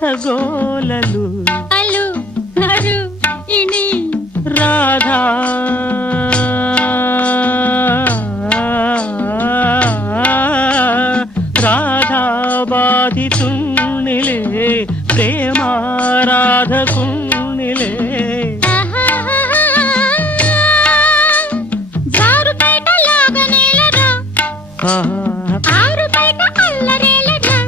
రాధ గోలలు అలు నరు ఇణి రాధా రాధా బాధితుణ్ణిలే ప్రేమారాధకుణ్ణిలే జారు బయట లాగనేలరా ఆరు బయట అల్లరేలరా